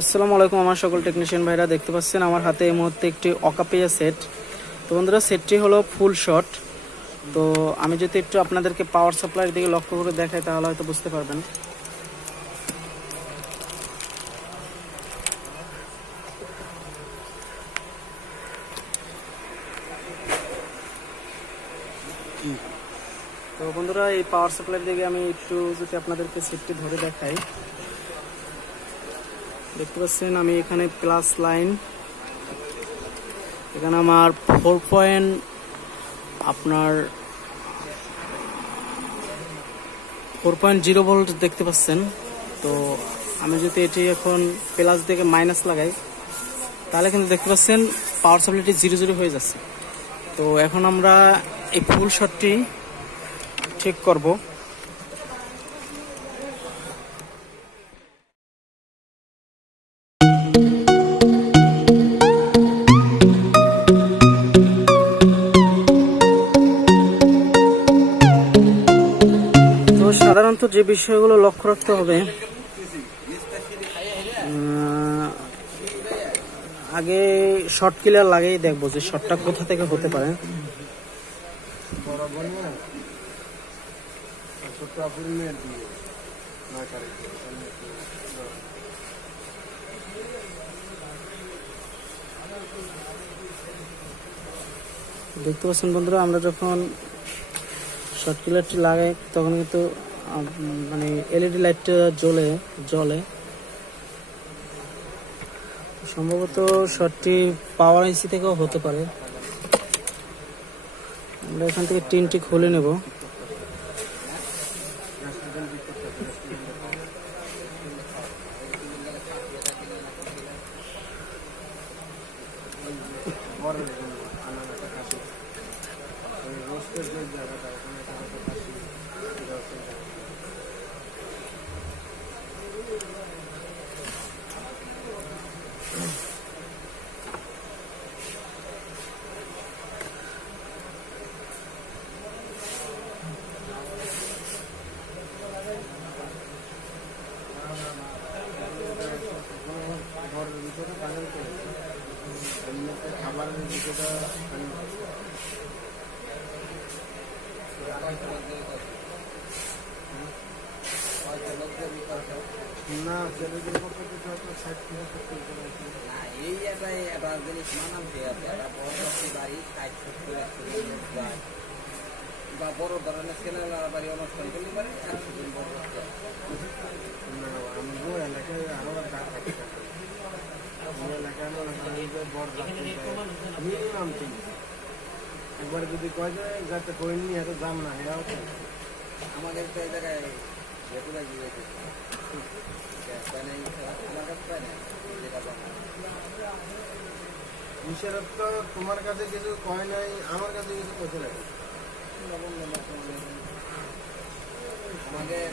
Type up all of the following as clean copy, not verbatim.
আসসালামু আলাইকুম আমার সকল টেকনিশিয়ান ভাইরা, দেখতে পাচ্ছেন আমার হাতে এই মুহূর্তে একটি অকাপিয়া সেট। তো বন্ধুরা, সেটটি হলো ফুল শট। তো আমি যদি একটু আপনাদেরকে পাওয়ার সাপ্লাইয়ের দিকে লক্ষ্য করে দেখাই তাহলে হয়তো বুঝতে পারবেন। তো বন্ধুরা, এই পাওয়ার সাপ্লাইয়ের দিকে আমি একটু যদি আপনাদেরকে সেটটি ধরে দেখাই, দেখতে পাচ্ছেন আমি এখানে প্লাস লাইন, এখানে আমার 4.0 ভোল্ট দেখতে পাচ্ছেন। তো আমি যদি এটি এখন প্লাস থেকে মাইনাস লাগাই তাহলে কিন্তু দেখতে পাচ্ছেন পাওয়ার সাপ্লাইটি 0 হয়ে যাচ্ছে। তো এখন আমরা এই ফুল শটটি ঠিক করব। সাধারণত যে বিষয়গুলো লক্ষ্য রাখতে হবে, আগে শর্ট ক্লিয়ার লাগিয়ে দেখবো যে শর্টটা কোথা থেকে হতে পারে। দেখতে পাচ্ছেন বন্ধুরা, আমরা যখন শর্ট ক্লিয়ারটি লাগাই তখন কিন্তু মানে এলইডি লাইটটা জ্বলে। সম্ভবত শর্টটি পাওয়ার আইসি থেকেও হতে পারে। আমরা এখান থেকে টিনটি খুলে নেব। বড় ধরনের ছেলের বাড়ি অনুষ্ঠান করতে পারে একবার যদি কয় যায় যাতে করিনি এত দাম না, আমাদের তো এই জায়গায় তোমার কাছে কিছু কয় নাই, আমার কাছে কিছু পয়সা লাগে। আমাদের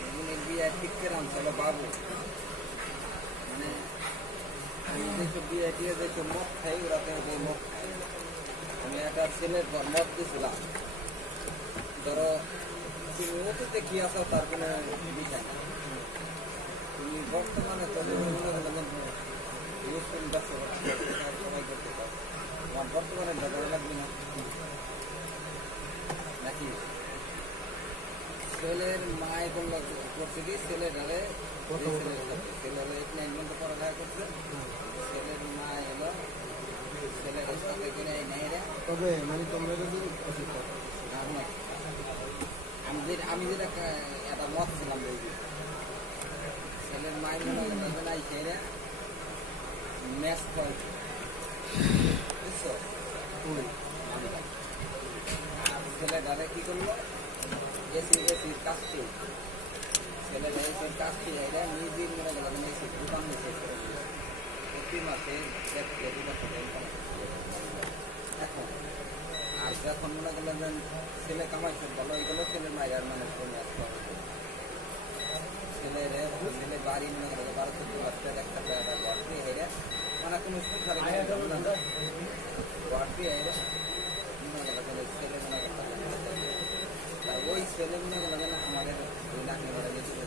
বিয়ে ঠিক করে আনছিল বাবু, মানে যেসব বিয়ে দিয়ে যেসব মদ খাই ওরাতে মদ খাই। আমি একটা ছেলের মদ দিয়েছিলাম, ধরো তুমি অতীতে কি আছো তার কোনো বিষয় না, তুমি বর্তমানে সবাই করতে পারো, আমার বর্তমানে ব্যবহার লাগবে না নাকি? ছেলের মায় করছে কি, ছেলের ছেলে হলো 8-9 ঘন্টা পড়ালেখা করছে, ছেলের মায় এলো ছেলের সাথে করে নেই রে। তবে মানে তোমরা যদি আমি যেটা একটা মত ছিলাম, ছেলের মায়ের মনে হয় নাই সেরা ম্যাচ হয়, বুঝছো? ছেলেটারে কি করলো, এসির কাজটি ছেলেটা এসির কাজটি এটা নিজের মনে গেল এসির দোকান নিচে প্রতি মাসে 1 মাসে এখন। আর যখন মনে করলেন ছেলে কামাইছে ভালো হয়ে গেল, ছেলের মায়ের মানে কমে আসতে হবে। ছেলে বাড়ি মনে করলো 12-14 লাখ টাকা একটা ঘর দিয়ে হেরে, মানে কোনো সংসারে ঘর দিয়ে হেরে মনে করলো ছেলে মনে করতে ওই ছেলে মনে করলো যেন আমাদের ওই লাঠি মারা গেছিল,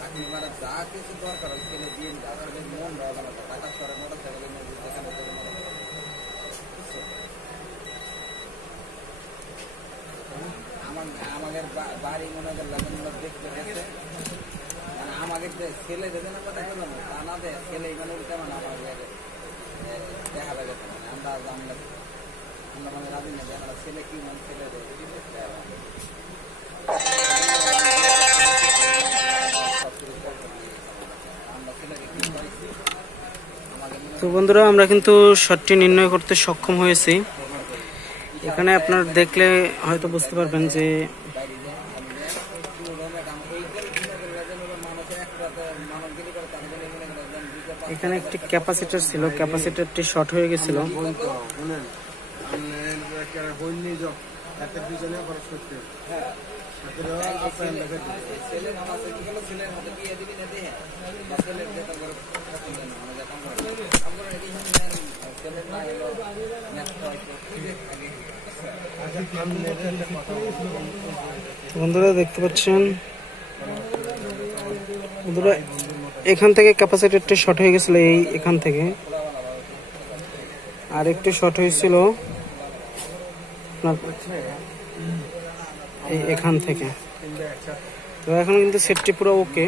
লাঠি মারা যা কিছু দরকার ওই ছেলে দিয়ে মদ আমরা ঢাকা শহরে মোটরসাইকেল যেখানে আমাদের বাড়ি মনে করেন দেখতে গেছে মানে আমাদের ছেলে যেন কথা বললাম তা না দেয় ছেলে মানে তেমন আমাদের দেখা গেছে মানে আমরা আমরা মানে রাজি না যে আমরা ছেলে কি মানে ছেলে তো বন্ধুরা আমরা কিন্তু শটটি নির্ণয় করতে সক্ষম হয়েছি। এখানে আপনার দেখলে হয়তো বুঝতে পারবেন যে এখানে একটি ক্যাপাসিটর ছিল, ক্যাপাসিটরটি শর্ট হয়ে গেছিল। বন্ধুরা দেখতে পাচ্ছেন, বন্ধুরা এখান থেকে ক্যাপাসিটরটি শর্ট হয়ে গেছিল, এই এখান থেকে, আর একটু শর্ট হয়েছিল এই এখান থেকে। তো এখন কিন্তু সেটটি পুরো ওকে।